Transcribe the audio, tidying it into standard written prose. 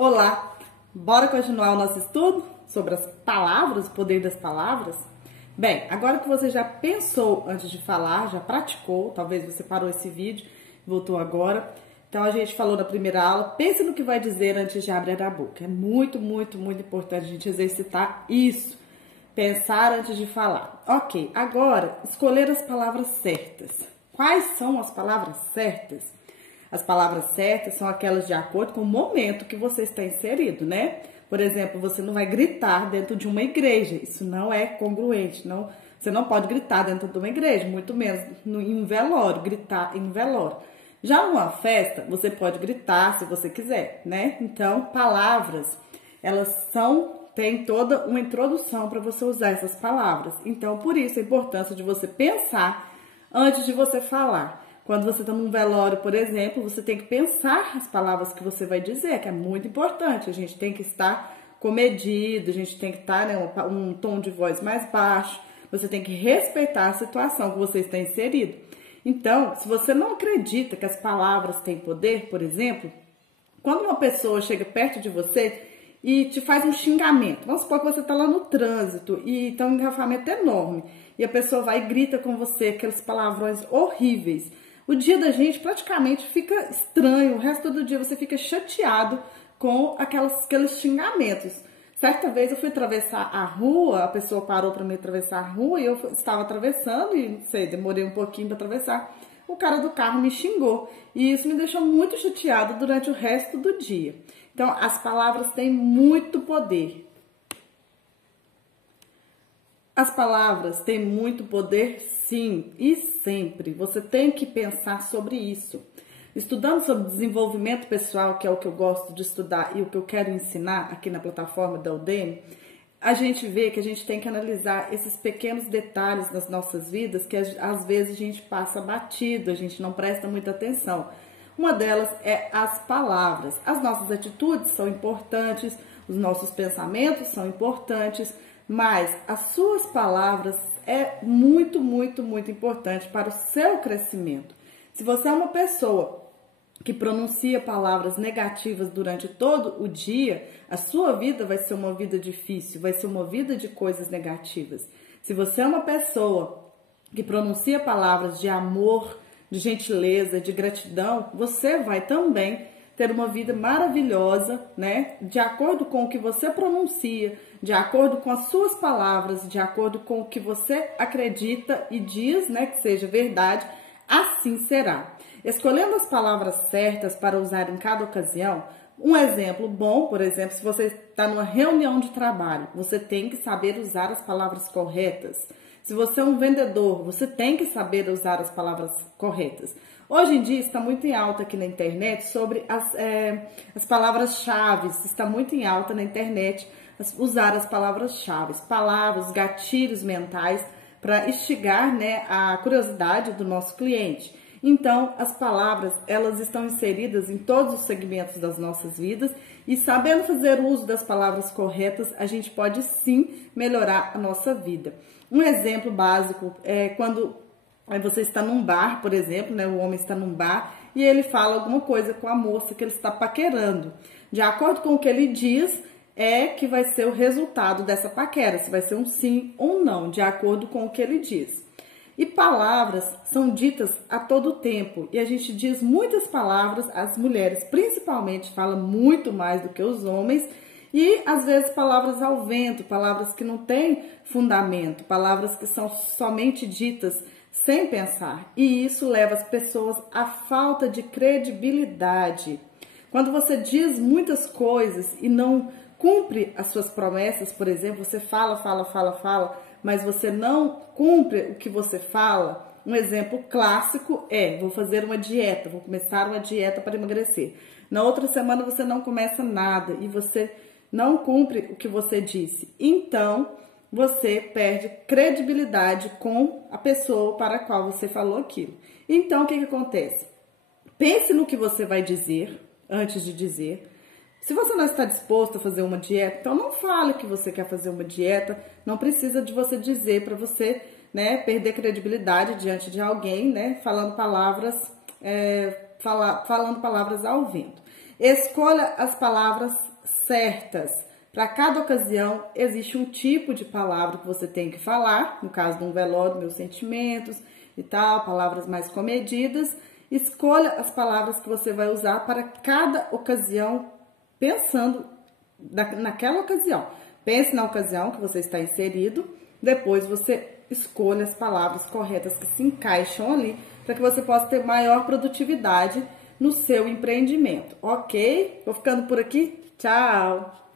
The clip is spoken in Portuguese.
Olá, bora continuar o nosso estudo sobre as palavras, o poder das palavras? Bem, agora que você já pensou antes de falar, já praticou, talvez você parou esse vídeo, voltou agora. Então a gente falou na primeira aula, pense no que vai dizer antes de abrir a boca. É muito importante a gente exercitar isso, pensar antes de falar. Ok, agora escolher as palavras certas. Quais são as palavras certas? As palavras certas são aquelas de acordo com o momento que você está inserido, né? Por exemplo, você não vai gritar dentro de uma igreja. Isso não é congruente. Não, você não pode gritar dentro de uma igreja, muito menos em um velório, gritar em um velório. Já numa festa, você pode gritar se você quiser, né? Então, palavras, elas tem toda uma introdução para você usar essas palavras. Então, por isso a importância de você pensar antes de você falar. Quando você está num velório, por exemplo, você tem que pensar as palavras que você vai dizer, que é muito importante. A gente tem que estar comedido, a gente tem que estar, né, um tom de voz mais baixo. Você tem que respeitar a situação que você está inserido. Então, se você não acredita que as palavras têm poder, por exemplo, quando uma pessoa chega perto de você e te faz um xingamento, vamos supor que você está lá no trânsito e está um engarrafamento enorme, e a pessoa vai e grita com você aqueles palavrões horríveis. O dia da gente praticamente fica estranho, o resto do dia você fica chateado com aqueles xingamentos. Certa vez eu fui atravessar a rua, a pessoa parou para me atravessar a rua e eu estava atravessando e, não sei, demorei um pouquinho para atravessar. O cara do carro me xingou e isso me deixou muito chateado durante o resto do dia. Então, as palavras têm muito poder. As palavras têm muito poder, sim, e sempre. Você tem que pensar sobre isso. Estudando sobre desenvolvimento pessoal, que é o que eu gosto de estudar e o que eu quero ensinar aqui na plataforma da Udemy, a gente vê que a gente tem que analisar esses pequenos detalhes das nossas vidas que às vezes a gente passa batido, a gente não presta muita atenção. Uma delas é as palavras. As nossas atitudes são importantes, os nossos pensamentos são importantes, mas as suas palavras é muito importante para o seu crescimento. Se você é uma pessoa que pronuncia palavras negativas durante todo o dia, a sua vida vai ser uma vida difícil, vai ser uma vida de coisas negativas. Se você é uma pessoa que pronuncia palavras de amor, de gentileza, de gratidão, você vai também ter uma vida maravilhosa, né? De acordo com o que você pronuncia, de acordo com as suas palavras, de acordo com o que você acredita e diz, né? Que seja verdade, assim será. Escolhendo as palavras certas para usar em cada ocasião, um exemplo bom, por exemplo, se você está numa reunião de trabalho, você tem que saber usar as palavras corretas. Se você é um vendedor, você tem que saber usar as palavras corretas. Hoje em dia está muito em alta aqui na internet sobre as palavras-chave, está muito em alta na internet usar as palavras-chave, palavras, gatilhos mentais para instigar, né, a curiosidade do nosso cliente. Então, as palavras, elas estão inseridas em todos os segmentos das nossas vidas e sabendo fazer uso das palavras corretas, a gente pode sim melhorar a nossa vida. Um exemplo básico é quando você está num bar, por exemplo, né, o homem está num bar e ele fala alguma coisa com a moça que ele está paquerando. De acordo com o que ele diz, é que vai ser o resultado dessa paquera, se vai ser um sim ou um não, de acordo com o que ele diz. E palavras são ditas a todo tempo e a gente diz muitas palavras, as mulheres principalmente falam muito mais do que os homens e às vezes palavras ao vento, palavras que não têm fundamento, palavras que são somente ditas sem pensar e isso leva as pessoas à falta de credibilidade. Quando você diz muitas coisas e não cumpre as suas promessas, por exemplo, você fala, mas você não cumpre o que você fala. Um exemplo clássico é, vou fazer uma dieta, vou começar uma dieta para emagrecer. Na outra semana você não começa nada e você não cumpre o que você disse. Então, você perde credibilidade com a pessoa para a qual você falou aquilo. Então, o que acontece? Pense no que você vai dizer antes de dizer. Se você não está disposto a fazer uma dieta, então não fale que você quer fazer uma dieta, não precisa de você dizer para você, né, perder credibilidade diante de alguém, né, falando palavras ao vento. Escolha as palavras certas. Para cada ocasião, existe um tipo de palavra que você tem que falar. No caso de um velório, meus sentimentos e tal, palavras mais comedidas. Escolha as palavras que você vai usar para cada ocasião, pensando naquela ocasião. Pense na ocasião que você está inserido, depois você escolha as palavras corretas que se encaixam ali, para que você possa ter maior produtividade no seu empreendimento, ok? Vou ficando por aqui, tchau!